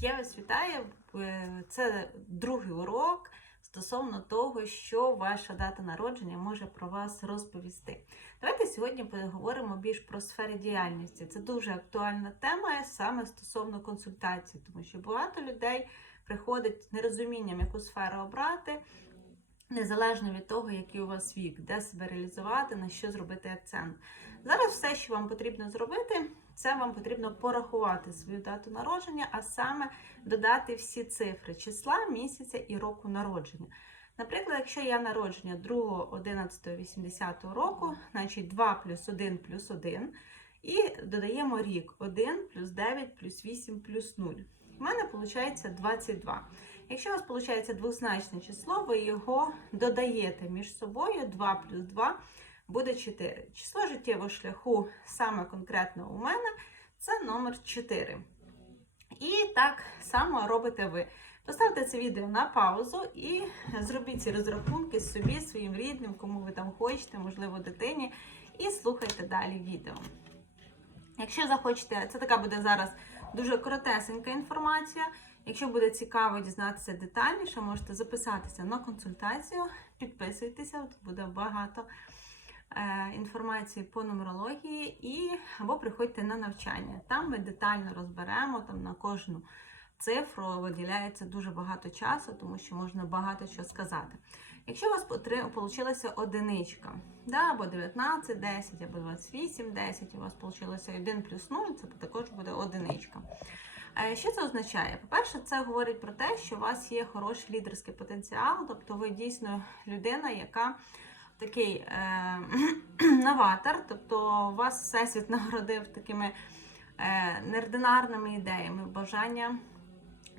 Я вас вітаю. Це другий урок стосовно того, що ваша дата народження може про вас розповісти. Давайте сьогодні поговоримо більш про сфери діяльності. Це дуже актуальна тема саме стосовно консультацій, тому що багато людей приходить з нерозумінням, яку сферу обрати. Незалежно від того, який у вас вік, де себе реалізувати, на що зробити акцент. Зараз все, що вам потрібно зробити, це вам потрібно порахувати свою дату народження, а саме додати всі цифри числа, місяця і року народження. Наприклад, якщо я народження 2.11.80 року, значить 2 плюс 1 плюс 1, і додаємо рік 1 плюс 9 плюс 8 плюс 0. У мене виходить 22. Якщо у вас виходить двозначне число, ви його додаєте між собою 2 плюс 2 буде 4. Число життєвого шляху саме конкретно у мене це номер 4. І так само робите ви. Поставте це відео на паузу і зробіть ці розрахунки собі, своїм рідним, кому ви там хочете, можливо, дитині, і слухайте далі відео. Якщо захочете, це така буде зараз дуже коротесенька інформація. Якщо буде цікаво дізнатися детальніше, можете записатися на консультацію, підписуйтеся, буде багато інформації по нумерології, і або приходьте на навчання. Там ми детально розберемо там на кожну цифру виділяється дуже багато часу, тому що можна багато що сказати. Якщо у вас вийшла одиничка, да, або 19, 10, або 28, 10, у вас вийшло 1 плюс 0, це також буде одиничка. Що це означає? По-перше, це говорить про те, що у вас є хороший лідерський потенціал, тобто ви дійсно людина, яка такий е, новатор, тобто вас всесвіт нагородив такими е, неординарними ідеями, бажання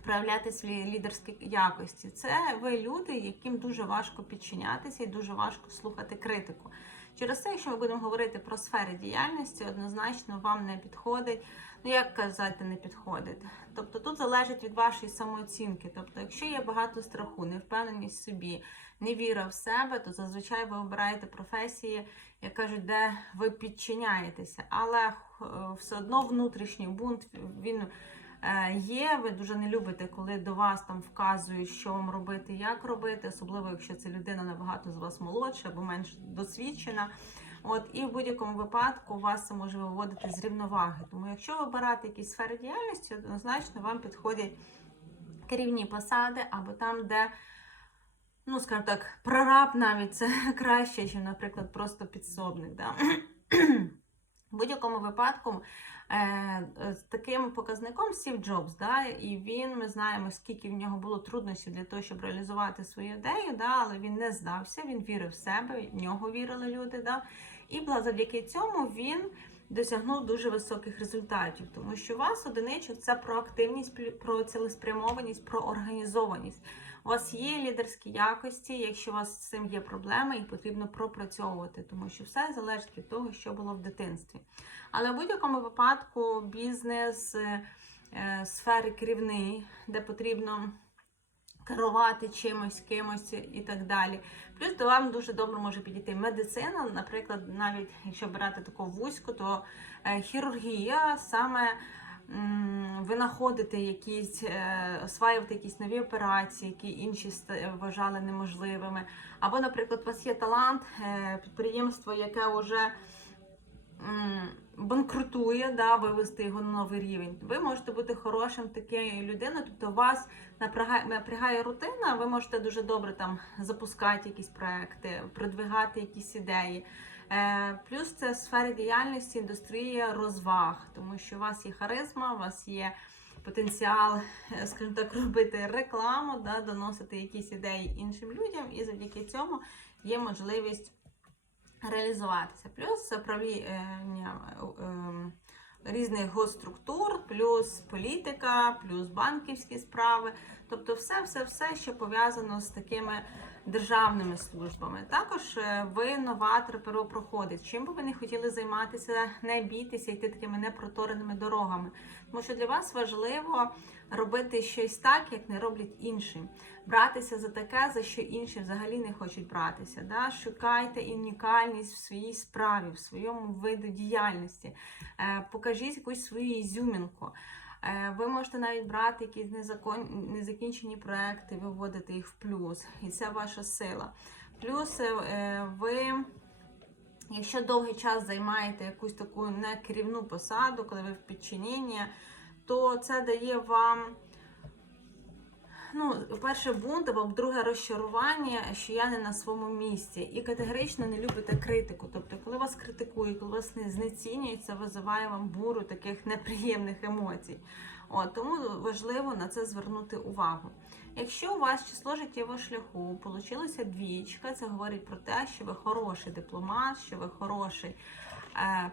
проявляти свої лідерські якості. Це ви люди, яким дуже важко підчинятися і дуже важко слухати критику. Через це, якщо ми будемо говорити про сфери діяльності, однозначно вам не підходить. Ну, як казати, не підходить. Тобто тут залежить від вашої самооцінки. Тобто, якщо є багато страху, невпевненість в собі, невіра в себе, то зазвичай ви обираєте професії, як кажуть, де ви підчиняєтеся. Але е, все одно внутрішній бунт він е, є. Ви дуже не любите, коли до вас там вказують, що вам робити, як робити, особливо якщо це людина набагато з вас молодша або менш досвідчена. От, І в будь-якому випадку вас це може виводити з рівноваги. Тому, якщо ви обирати якісь сфери діяльності, однозначно вам підходять керівні посади, або там, де, ну, скажімо так, прораб навіть це краще, ніж, наприклад, просто підсобник. Да? В будь-якому випадку е, з таким показником Стів Джобс, да, і він, ми знаємо, скільки в нього було труднощів для того, щоб реалізувати свою ідею, да, але він не здався, він вірив в себе, в нього вірили люди. Да, і завдяки цьому він досягнув дуже високих результатів, тому що у вас одиничок це про активність, про цілеспрямованість, про організованість. У вас є лідерські якості, якщо у вас з цим є проблеми, їх потрібно пропрацьовувати, тому що все залежить від того, що було в дитинстві. Але в будь-якому випадку бізнес, е, сфери керівний, де потрібно керувати чимось, кимось і так далі. Плюс до вам дуже добре може підійти медицина, наприклад, навіть якщо брати таку вузьку, то е, хірургія саме винаходити якісь, е, осваювати якісь нові операції, які інші вважали неможливими. Або, наприклад, у вас є талант, е, підприємство, яке вже банкрутує, да, вивести його на новий рівень. Ви можете бути хорошим такою людиною, тобто вас напрягає, напрягає рутина, ви можете дуже добре там запускати якісь проекти, продвигати якісь ідеї. Е, плюс це сфера діяльності, індустрія розваг, тому що у вас є харизма, у вас є потенціал, е, скажімо так, робити рекламу, да, доносити якісь ідеї іншим людям, і завдяки цьому є можливість реалізуватися. Плюс управління е, ем, різних госструктур, плюс політика, плюс банківські справи. Тобто, все-все-все, що пов'язано з такими державними службами. Також е, ви новатор первопроходець. Чим би ви не хотіли займатися, не бійтеся йти такими непротореними дорогами. Тому що для вас важливо робити щось так, як не роблять інші. Братися за таке, за що інші взагалі не хочуть братися. Да? Шукайте унікальність в своїй справі, в своєму виду діяльності. Е, покажіть якусь свою ізюмінку. Е, Ви можете навіть брати якісь незакон... незакінчені проекти, виводити їх в плюс, і це ваша сила. Плюс е, ви, якщо довгий час займаєте якусь таку некерівну посаду, коли ви в підчиненні, то це дає вам. Ну, перше бунт, або друге розчарування, що я не на своєму місці, і категорично не любите критику. Тобто, коли вас критикують, коли вас не знецінюють, це визиває вам буру таких неприємних емоцій. От, тому важливо на це звернути увагу. Якщо у вас число життєвого шляху получилося двічка, це говорить про те, що ви хороший дипломат, що ви хороший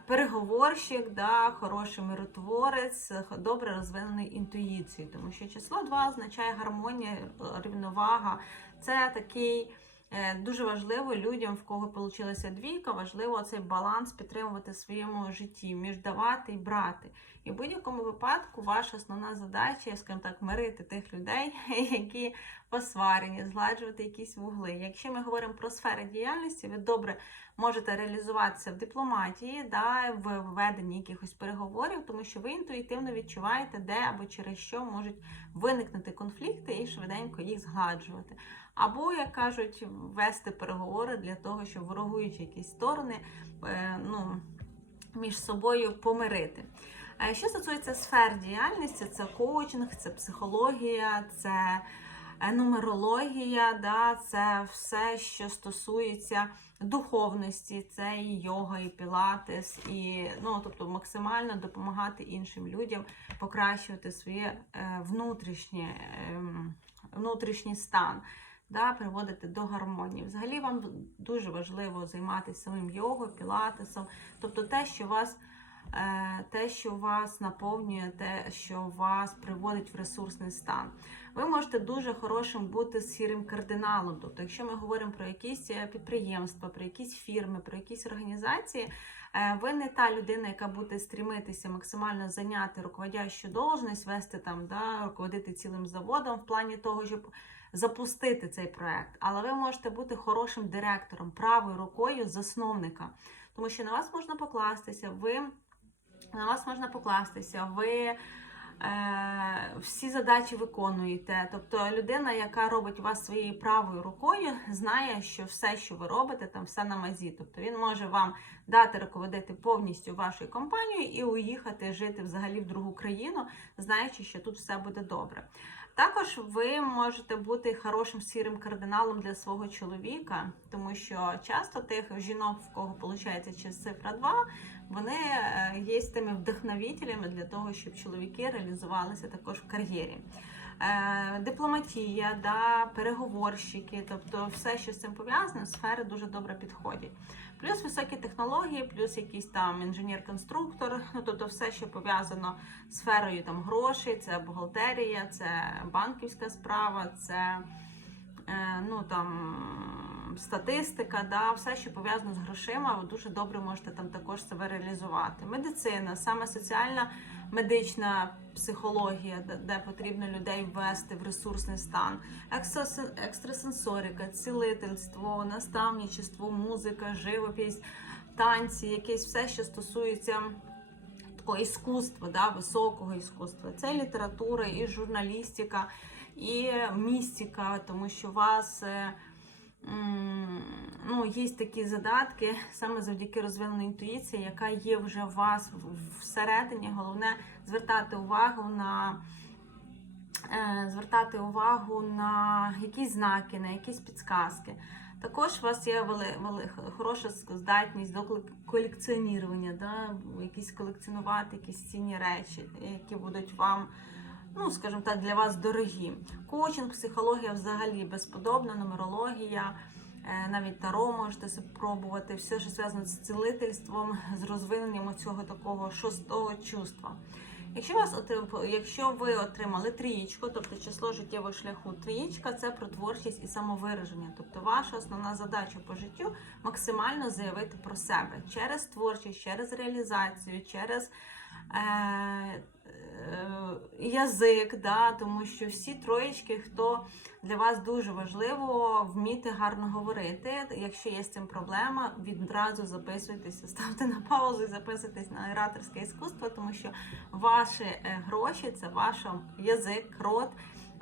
переговорщик, да, хороший миротворець, добре розвинений інтуїцією, тому що число 2 означає гармонія, рівновага. Це такий. Е, Дуже важливо людям, в кого вийшла двійка, важливо цей баланс підтримувати в своєму житті, між давати і брати. І в будь-якому випадку ваша основна задача, скажімо так, мирити тих людей, які посварені, згладжувати якісь вугли. Якщо ми говоримо про сфери діяльності, ви добре можете реалізуватися в дипломатії, да, в веденні якихось переговорів, тому що ви інтуїтивно відчуваєте, де або через що можуть виникнути конфлікти і швиденько їх згладжувати. Або, як кажуть, вести переговори для того, щоб ворогуючі якісь сторони е, ну, між собою помирити. Що стосується сфер діяльності, це коучинг, це психологія, це е, нумерологія, да, це все, що стосується духовності, це і йога, і пілатес, і ну, тобто максимально допомагати іншим людям покращувати своє е, внутрішнє, ем, внутрішній стан. Да, приводити до гармонії. Взагалі вам дуже важливо займатися самим йогою, пілатесом, тобто те, що вас е, те, що вас наповнює, те, що вас приводить в ресурсний стан. Ви можете дуже хорошим бути сірим кардиналом. Тобто, якщо ми говоримо про якісь е, підприємства, про якісь фірми, про якісь організації, е, ви не та людина, яка буде стрімитися максимально зайняти руководящу должність, вести там, да, руководити цілим заводом в плані того, щоб запустити цей проект. Але ви можете бути хорошим директором, правою рукою засновника, тому що на вас можна покластися, ви на вас можна покластися, ви е, всі задачі виконуєте. Тобто людина, яка робить вас своєю правою рукою, знає, що все, що ви робите, там все на мазі. Тобто він може вам дати руководити повністю вашою компанією і уїхати жити взагалі в другу країну, знаючи, що тут все буде добре. Також ви можете бути хорошим сірим кардиналом для свого чоловіка, тому що часто тих жінок, в кого виходить через цифра 2, вони е, є тими вдохновителями для того, щоб чоловіки реалізувалися також в кар'єрі. Е, Дипломатія, да, переговорщики, тобто все, що з цим пов'язано, сфери дуже добре підходять. Плюс високі технології, плюс якийсь там інженер-конструктор, ну тобто все, що пов'язано з сферою там грошей, це бухгалтерія, це банківська справа, це е, ну там статистика, да, все, що пов'язано з грошима, ви дуже добре можете там також себе реалізувати. Медицина, саме соціальна медична психологія, де, потрібно людей ввести в ресурсний стан, Екстрасен- екстрасенсорика, цілительство, наставничество, музика, живопись, танці, якесь все, що стосується такого іскусства, да, високого іскусства. Це література, і журналістика, і містика, тому що вас. е, м, Ну, є такі задатки саме завдяки розвиненій інтуїції, яка є вже у вас всередині. Головне звертати увагу на е, звертати увагу на якісь знаки, на якісь підсказки. Також у вас є вели, вели, хороша здатність до колек- колекціонування, да? якісь колекціонувати якісь цінні речі, які будуть вам, ну, скажімо так, для вас дорогі. Коучинг, психологія взагалі безподобна, нумерологія. Е, Навіть таро можете спробувати, все, що зв'язано з цілительством, з розвиненням цього такого шостого чувства. Якщо, вас якщо ви отримали трієчку, тобто число життєвого шляху трієчка, це про творчість і самовираження. Тобто ваша основна задача по життю максимально заявити про себе через творчість, через реалізацію, через е, язик, да, тому що всі троєчки, хто для вас дуже важливо вміти гарно говорити. Якщо є з цим проблема, відразу записуйтеся, ставте на паузу і записуйтесь на ораторське іскусство, тому що ваші е, гроші це ваш язик, рот,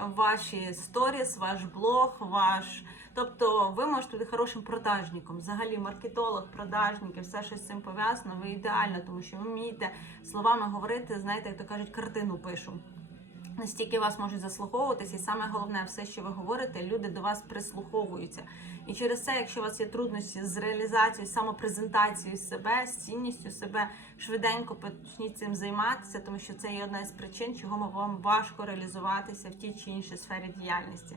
ваші сторіс, ваш блог, ваш. Тобто ви можете бути хорошим продажником. Взагалі, маркетолог, продажник і все, що з цим пов'язано, ви ідеально, тому що ви вмієте словами говорити, знаєте, як то кажуть, картину пишу. Настільки вас можуть заслуховуватися, і саме головне, все, що ви говорите, люди до вас прислуховуються. І через це, якщо у вас є труднощі з реалізацією, самопрезентацією себе, з цінністю себе, швиденько почніть цим займатися, тому що це є одна з причин, чого вам важко реалізуватися в тій чи іншій сфері діяльності.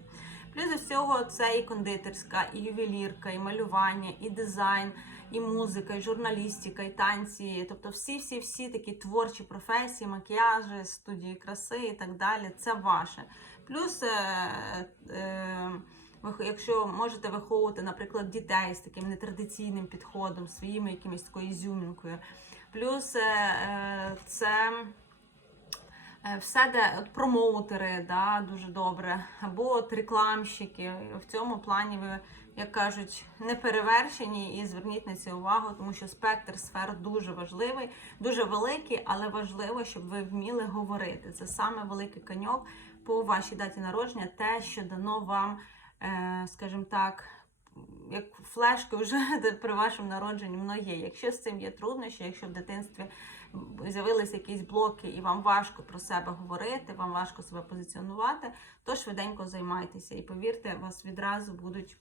Плюс до всього це і кондитерська, і ювелірка, і малювання, і дизайн, і музика, і журналістика, і танці. Тобто всі-всі-всі такі творчі професії, макіяжі, студії краси і так далі. Це ваше. Плюс, е, е, якщо можете виховувати, наприклад, дітей з таким нетрадиційним підходом, своїми якимись такою ізюмінкою. Плюс е, це. Все, де от промоутери, да, дуже добре, або от рекламщики. В цьому плані ви, як кажуть, не перевершені і зверніть на це увагу, тому що спектр сфер дуже важливий, дуже великий, але важливо, щоб ви вміли говорити. Це саме великий каньок по вашій даті народження, те, що дано вам, е, скажімо так, як флешки вже при вашому народженні воно є. Якщо з цим є труднощі, якщо в дитинстві з'явилися якісь блоки, і вам важко про себе говорити, вам важко себе позиціонувати, то швиденько займайтеся. І повірте, вас відразу будуть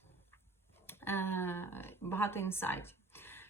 багато інсайтів.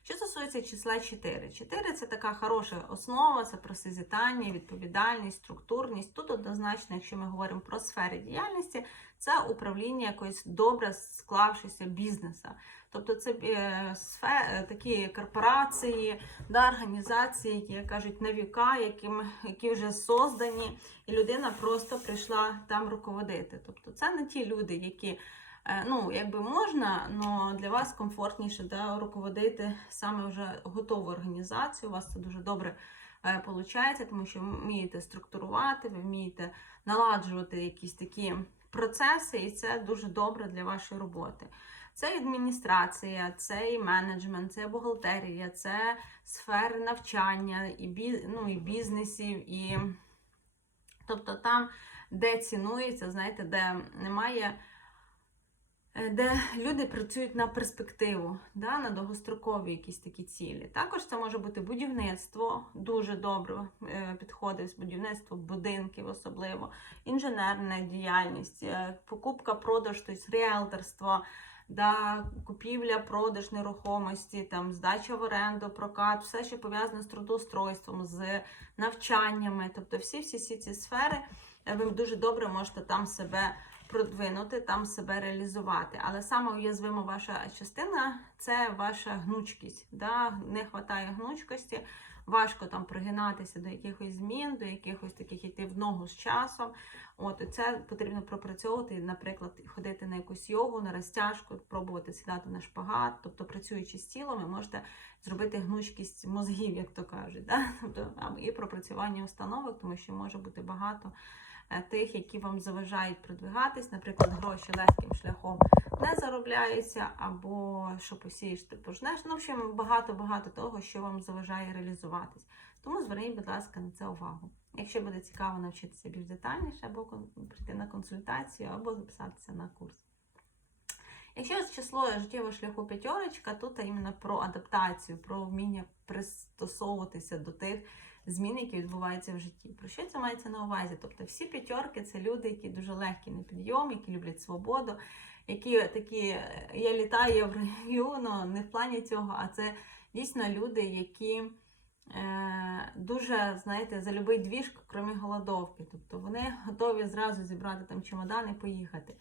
Що стосується числа 4. 4 це така хороша основа, це про созітання, відповідальність, структурність. Тут однозначно, якщо ми говоримо про сфери діяльності, це управління якоїсь добре склавшися бізнеса. Тобто це е, сфе, такі корпорації, да, організації, які кажуть на віка, яким, які вже создані, і людина просто прийшла там руководити. Тобто це не ті люди, які е, ну, якби можна, але для вас комфортніше да, руководити саме вже готову організацію. У вас це дуже добре виходить, тому що ви вмієте структурувати, ви вмієте наладжувати якісь такі процеси, і це дуже добре для вашої роботи. Це адміністрація, це і менеджмент, це бухгалтерія, це сфери навчання, і бі, ну, і бізнесів, і тобто там, де цінується, знаєте, де немає, де люди працюють на перспективу, да, на довгострокові якісь такі цілі. Також це може бути будівництво, дуже добре е, підходить будівництво будинків, особливо, інженерна діяльність, е, покупка, продаж, тобто ріелторство да, купівля, продаж нерухомості, там, здача в оренду, прокат, все, що пов'язане з трудоустройством, з навчаннями. Тобто всі-всі ці сфери ви дуже добре можете там себе продвинути, там себе реалізувати. Але саме уязвима ваша частина це ваша гнучкість. Да? Не вистачає гнучкості. Важко там пригинатися до якихось змін, до якихось таких йти в ногу з часом. От це потрібно пропрацьовувати, наприклад, ходити на якусь йогу, на розтяжку, пробувати сідати на шпагат, тобто працюючи з тілом, ви можете зробити гнучкість мозгів, як то кажуть, да? тобто, і пропрацювання установок, тому що може бути багато тих, які вам заважають продвигатись, наприклад, гроші легким шляхом не заробляються, або що посієш, ти пожнеш. Ну, в общем, багато-багато того, що вам заважає реалізуватись. Тому зверніть, будь ласка, на це увагу. Якщо буде цікаво навчитися більш детальніше, або прийти на консультацію, або записатися на курс. Якщо число життєвого шляху п'ятерочка, тут іменно про адаптацію, про вміння пристосовуватися до тих змін, які відбуваються в житті. Про що це мається на увазі? Тобто всі п'ятерки це люди, які дуже легкі на підйом, які люблять свободу, які такі я літаю в регіону, не в плані цього, а це дійсно люди, які. Е, дуже, знаєте, за любий двіж, крім голодовки. Тобто вони готові зразу зібрати там чемодан і поїхати.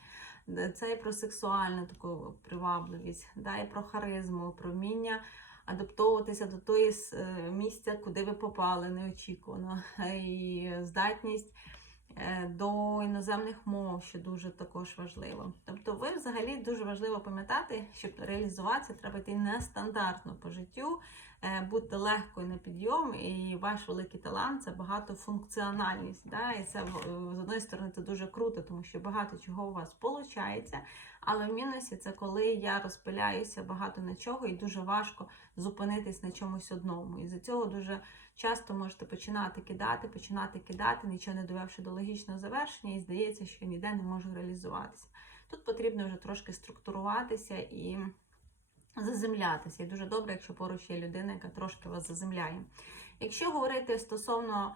Це і про сексуальну таку привабливість, да, і про харизму, про вміння адаптовуватися до того місця, куди ви попали неочікувано, і здатність е, до іноземних мов, що дуже також важливо. Тобто, ви взагалі дуже важливо пам'ятати, щоб реалізуватися, треба йти нестандартно по життю. е, бути легкою на підйом, і ваш великий талант це багатофункціональність. Да? І це з одної сторони це дуже круто, тому що багато чого у вас виходить. Але в мінусі це коли я розпиляюся багато на чого, і дуже важко зупинитись на чомусь одному. І за цього дуже часто можете починати кидати, починати кидати, нічого не довівши до логічного завершення, і здається, що ніде не можу реалізуватися. Тут потрібно вже трошки структуруватися і заземлятися. І дуже добре, якщо поруч є людина, яка трошки вас заземляє. Якщо говорити стосовно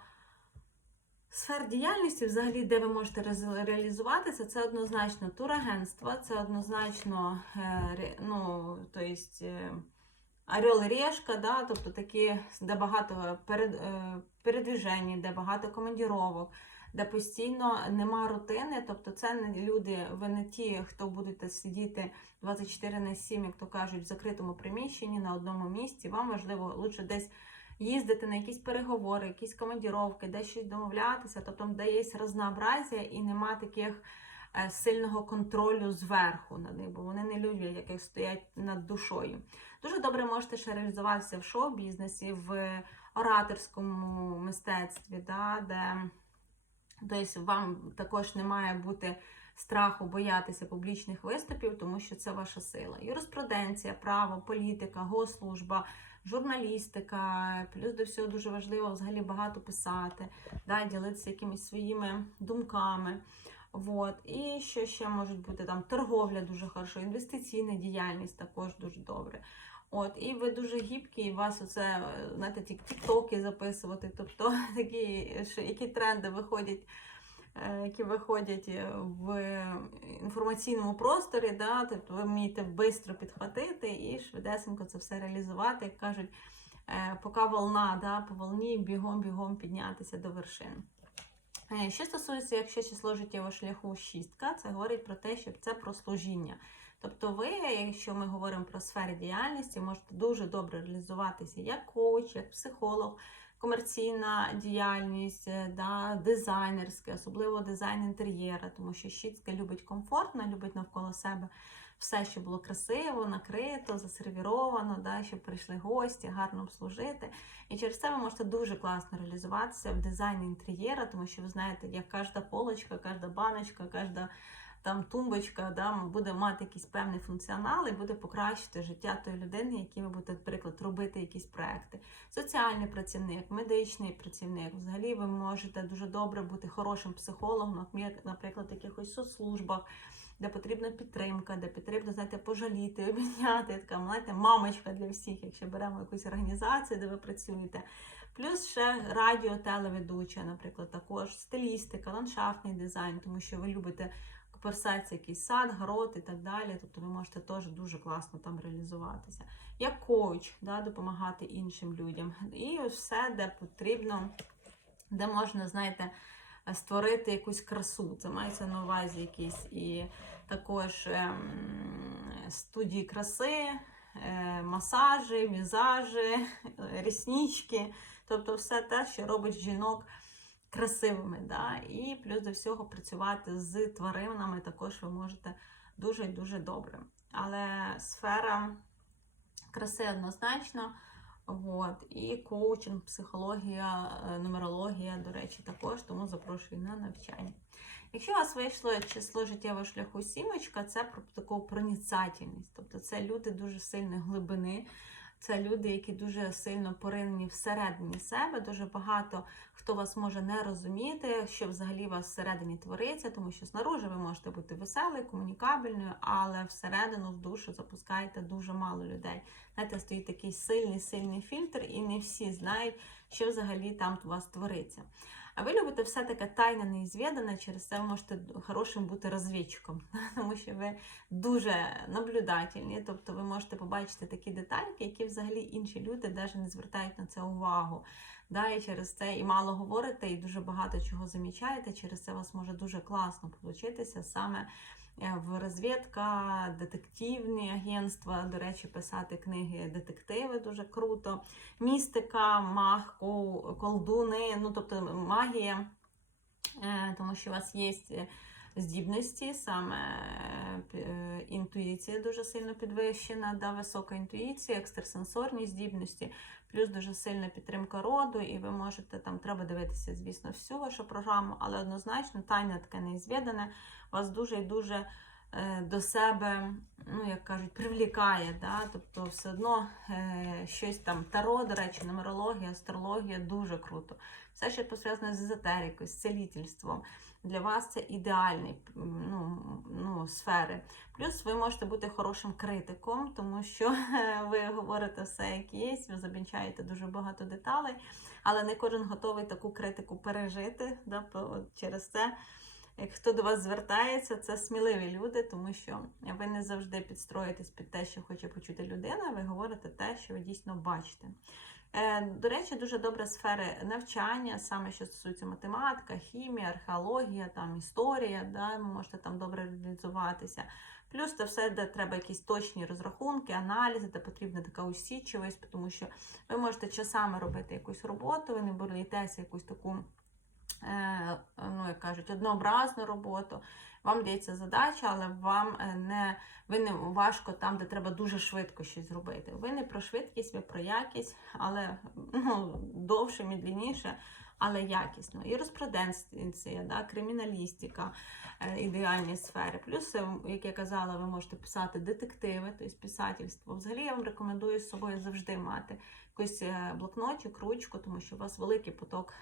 сфер діяльності, взагалі, де ви можете реалізуватися, це однозначно турагентство, це однозначно е, ну, то есть, е, Орел і Решка, да, тобто такі, де багато перед, е, передвіжень, де багато командіровок, де постійно нема рутини. Тобто це не люди, ви не ті, хто будете сидіти 24 на 7, як то кажуть, в закритому приміщенні на одному місці. Вам важливо лучше десь їздити на якісь переговори, якісь командіровки, десь щось домовлятися, тобто де є разнообразія і нема таких е, сильного контролю зверху на них, бо вони не люблять, яких стоять над душою. Дуже добре можете ще реалізуватися в шоу-бізнесі, в ораторському мистецтві, да, де тобто вам також не має бути страху боятися публічних виступів, тому що це ваша сила. Юриспруденція, право, політика, госслужба, журналістика, плюс до всього дуже важливо взагалі багато писати, да, ділитися якимись своїми думками. Вот. І що ще можуть бути там торговля дуже хорошо, інвестиційна діяльність також дуже добре. От, і ви дуже гібкі, і вас оце, знаєте, ті тіктоки записувати, тобто такі, що, які тренди виходять, які виходять е, в інформаційному просторі, да, тобто ви вмієте швидко підхватити і швидесенько це все реалізувати, як кажуть, е, поки волна, да, по волні бігом-бігом піднятися до вершин. Е, Що стосується, якщо число життєвого шляху шістка, це говорить про те, що це про служіння. Тобто ви, якщо ми говоримо про сфери діяльності, можете дуже добре реалізуватися як коуч, як психолог, комерційна діяльність, е, да, дизайнерська, особливо дизайн інтер'єра, тому що щітка любить комфортно, любить навколо себе все, що було красиво, накрито, засервіровано, да, щоб прийшли гості, гарно обслужити. І через це ви можете дуже класно реалізуватися в дизайні інтер'єра, тому що ви знаєте, як кожна полочка, кожна баночка, кожна там тумбочка да, буде мати якийсь певний функціонал і буде покращити життя тої людини, які ви будете, наприклад, робити якісь проекти. Соціальний працівник, медичний працівник. Взагалі ви можете дуже добре бути хорошим психологом, наприклад, в якихось соцслужбах. Де потрібна підтримка, де потрібно, знаєте, пожаліти, обійняти, така, знаєте, мамочка для всіх, якщо беремо якусь організацію, де ви працюєте. Плюс ще радіо, телеведуча, наприклад, також стилістика, ландшафтний дизайн, тому що ви любите персець, якийсь сад, город і так далі. Тобто ви можете теж дуже класно там реалізуватися. Як коуч, да, допомагати іншим людям. І все, де потрібно, де можна, знаєте, створити якусь красу. Це мається на увазі якісь і також ем, студії краси, е, масажі, візажі, е, ріснички. Тобто все те, що робить жінок красивими. Да? І плюс до всього працювати з тваринами також ви можете дуже і дуже добре. Але сфера краси однозначно. От. І коучинг, психологія, е, нумерологія, до речі, також, тому запрошую на навчання. Якщо у вас вийшло число життєвого шляху сімочка, це про таку проніцательність. Тобто це люди дуже сильної глибини, це люди, які дуже сильно поринені всередині себе. Дуже багато хто вас може не розуміти, що взагалі вас всередині твориться, тому що снаружи ви можете бути веселою, комунікабельною, але всередину в душу запускаєте дуже мало людей. Знаєте, стоїть такий сильний, сильний фільтр, і не всі знають, що взагалі там у вас твориться. А ви любите все таке тайне, неізвідане, через це ви можете хорошим бути розвідчиком, тому що ви дуже наблюдательні, тобто ви можете побачити такі детальки, які взагалі інші люди навіть не звертають на це увагу. Да, і через це і мало говорите, і дуже багато чого замічаєте. Через це у вас може дуже класно получитися саме е, в розвідка, детективні агентства. До речі, писати книги детективи дуже круто. Містика, маг, колдуни, ну тобто магія, е, тому що у вас є здібності, саме е, інтуїція дуже сильно підвищена, да, висока інтуїція, екстрасенсорні здібності, плюс дуже сильна підтримка роду, і ви можете там треба дивитися, звісно, всю вашу програму, але однозначно тайне таке неізвідане, вас дуже і дуже е, до себе, ну як кажуть, привлікає. Да? Тобто, все одно е, щось там таро, до речі, нумерологія, астрологія дуже круто. Все, що пов'язане з езотерикою, з целітельством. Для вас це ідеальні ну, ну, сфери. Плюс ви можете бути хорошим критиком, тому що ви говорите все, як є, ви замічаєте дуже багато деталей, але не кожен готовий таку критику пережити. Да? Через це, хто до вас звертається, це сміливі люди, тому що ви не завжди підстроїтесь під те, що хоче почути людина, ви говорите те, що ви дійсно бачите. Е, до речі, дуже добра сфери навчання, саме що стосується математика, хімія, археологія, там історія, да, ви можете там добре реалізуватися. Плюс це все, де треба якісь точні розрахунки, аналізи, де потрібна така усічливість, тому що ви можете часами робити якусь роботу, ви не боїтеся якусь таку, ну як кажуть, однообразну роботу. Вам дається задача, але вам е, не ви не важко там, де треба дуже швидко щось зробити. Ви не про швидкість, ви про якість, але ну, довше, мідлініше, але якісно. І розпроденція, да, криміналістика, е, ідеальні сфери. Плюс, е, як я казала, ви можете писати детективи, тобто писательство. Взагалі я вам рекомендую з собою завжди мати якийсь блокнотик, ручку, тому що у вас великий поток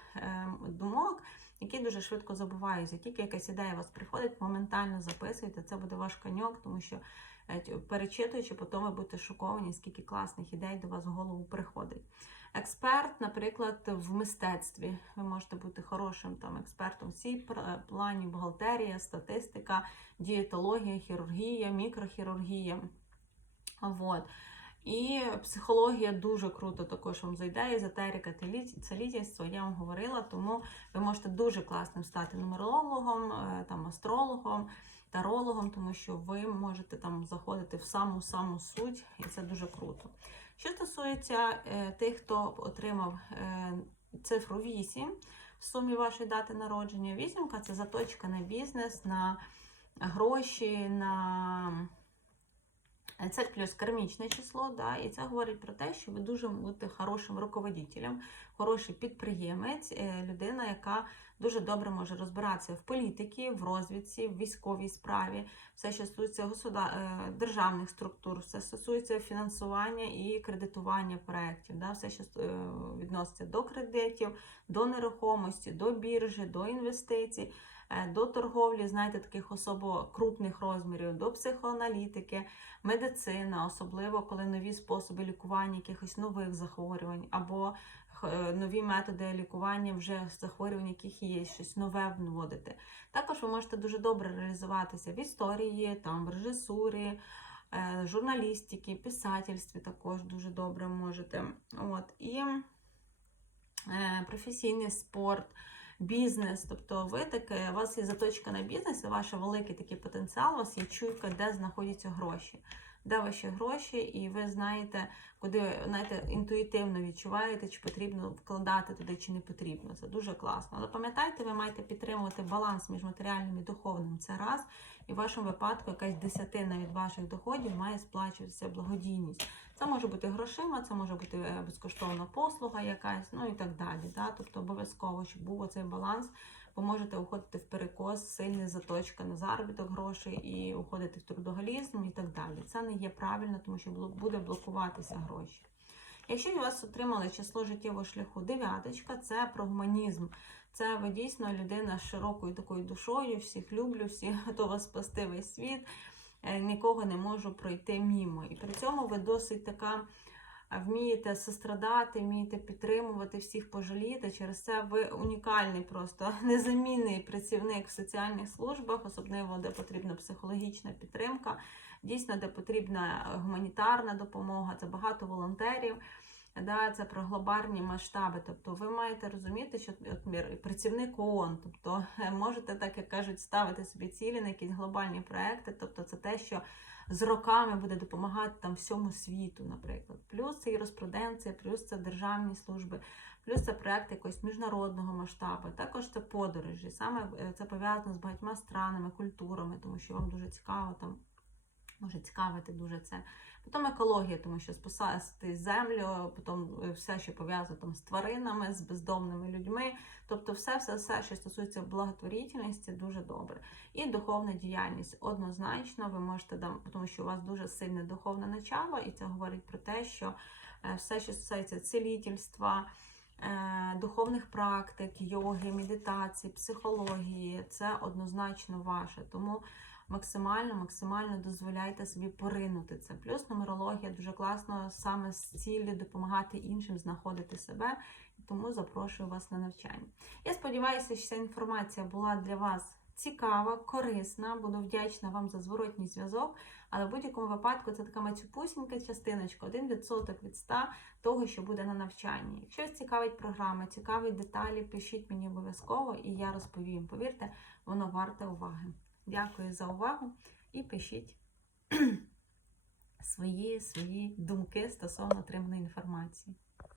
думок які дуже швидко забуваються. Тільки якась ідея у вас приходить, моментально записуйте. Це буде ваш коньок, тому що е, перечитуючи, потім ви будете шоковані, скільки класних ідей до вас в голову приходить. Експерт, наприклад, в мистецтві. Ви можете бути хорошим там експертом в цій е, плані, бухгалтерія, статистика, дієтологія, хірургія, мікрохірургія. Вот. І психологія дуже круто також вам зайде, езотерика, целітельство, я вам говорила, тому ви можете дуже класним стати нумерологом, е, там, астрологом, тарологом, тому що ви можете там заходити в саму-саму суть, і це дуже круто. Що стосується е, тих, хто отримав е, цифру 8 в сумі вашої дати народження, вісімка це заточка на бізнес, на гроші, на це плюс кармічне число, да, і це говорить про те, що ви дуже будете хорошим руководителем, хороший підприємець, е, людина, яка дуже добре може розбиратися в політиці, в розвідці, в військовій справі, все, що стосується. Е, державних структур, все стосується фінансування і кредитування проєктів, да, все, що е, відноситься до кредитів, до нерухомості, до біржі, до інвестицій. Е, до торговлі, знаєте, таких особо крупних розмірів, до психоаналітики, медицина, особливо коли нові способи лікування якихось нових захворювань, або нові методи лікування вже захворювань, яких є щось нове вводити. Також ви можете дуже добре реалізуватися в історії, там, в режисурі. Е, журналістики, писательстві також дуже добре можете. От. І професійний спорт, бізнес. Тобто ви таке, у вас є заточка на бізнес, і ваш великий такий потенціал, у вас є чуйка, де знаходяться гроші. Де ваші гроші, і ви знаєте, куди знаєте, інтуїтивно відчуваєте, чи потрібно вкладати туди, чи не потрібно. Це дуже класно. Але пам'ятайте, ви маєте підтримувати баланс між матеріальним і духовним. Це раз. І в вашому випадку якась десятина від ваших доходів має сплачуватися благодійність. Це може бути грошима, це може бути е, безкоштовна послуга якась, ну і так далі. Да? Тобто обов'язково, щоб був оцей баланс, ви можете уходити в перекос, сильна заточка на заробіток грошей і уходити в трудоголізм і так далі. Це не є правильно, тому що буде блокуватися гроші. Якщо у вас отримали число життєвого шляху дев'яточка, це про гуманізм. Це ви дійсно людина з широкою такою душою, всіх люблю, всіх готова спасти весь світ. Е, нікого не можу пройти мімо. І при цьому ви досить така вмієте сострадати, вмієте підтримувати всіх пожаліти. Через це ви унікальний, просто незамінний працівник в соціальних службах, особливо де потрібна психологічна підтримка, дійсно, де потрібна гуманітарна допомога, це багато волонтерів да, це про глобальні масштаби. Тобто ви маєте розуміти, що от, працівник ООН, тобто можете, так як кажуть, ставити собі цілі на якісь глобальні проекти, тобто це те, що з роками буде допомагати там всьому світу, наприклад. Плюс це юриспруденція, плюс це державні служби, Плюс це проект якогось міжнародного масштабу. Також це подорожі. Саме е, це пов'язано з багатьма странами, культурами, тому що вам дуже цікаво там. Може цікавити дуже це. Потім екологія, тому що спасати землю, потім е, все, що пов'язано з тваринами, з бездомними людьми. Тобто, все, все, все, що стосується благотворительності, дуже добре. І духовна діяльність однозначно ви можете там, тому що у вас дуже сильне духовне начало, і це говорить про те, що е, все, що стосується цілітельства, е, духовних практик, йоги, медитації, психології, це однозначно ваше. Тому максимально, максимально дозволяйте собі поринути це. Плюс нумерологія дуже класно саме з ціллю допомагати іншим знаходити себе. Тому запрошую вас на навчання. Я сподіваюся, що ця інформація була для вас цікава, корисна. Буду вдячна вам за зворотній зв'язок. Але в будь-якому випадку це така мацюпусінька частиночка, 1% від 100 того, що буде на навчанні. Якщо вас цікавить програма, цікавить деталі, пишіть мені обов'язково і я розповім. Повірте, воно варте уваги. Дякую за увагу і пишіть свої, свої думки стосовно отриманої інформації.